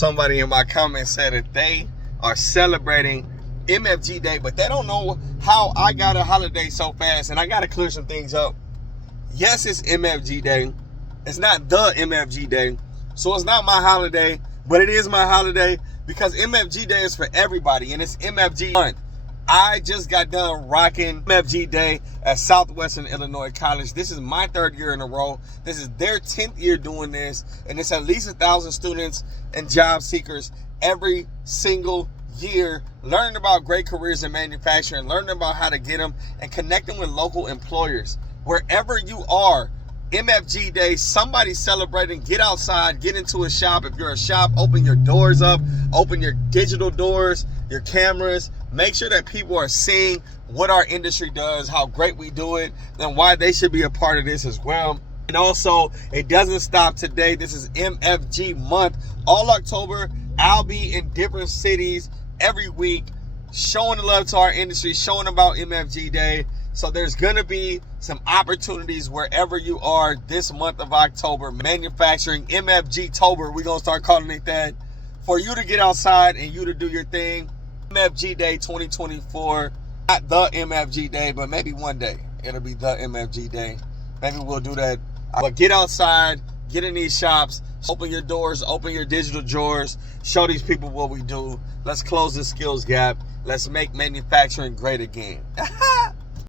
Somebody in my comments said that they are celebrating MFG Day, but they don't know how I got a holiday so fast, and I got to clear some things up. Yes, it's MFG Day. It's not the MFG Day, so it's not my holiday, but it is my holiday because MFG Day is for everybody, and it's MFG Month. I just got done rocking MFG Day at Southwestern Illinois College. This is my 3rd year in a row. This is their 10th year doing this, and it's at least 1,000 students and job seekers every single year learning about great careers in manufacturing, learning about how to get them, and connecting with local employers. Wherever you are, MFG Day, somebody's celebrating. Get outside, get into a shop. If you're a shop, open your doors up, open your digital doors, your cameras. Make sure that people are seeing what our industry does, how great we do it, and why they should be a part of this as well. And also, it doesn't stop today. This is MFG Month. All October, I'll be in different cities every week, showing the love to our industry, showing about MFG Day. So there's going to be some opportunities wherever you are this month of October. Manufacturing MFG-tober, we're going to start calling it that, for you to get outside and you to do your thing. MFG Day 2024, not the MFG Day, but maybe one day it'll be the MFG Day. Maybe we'll do that. But get outside, get in these shops, open your doors, open your digital drawers, show these people what we do. Let's close the skills gap. Let's make manufacturing great again.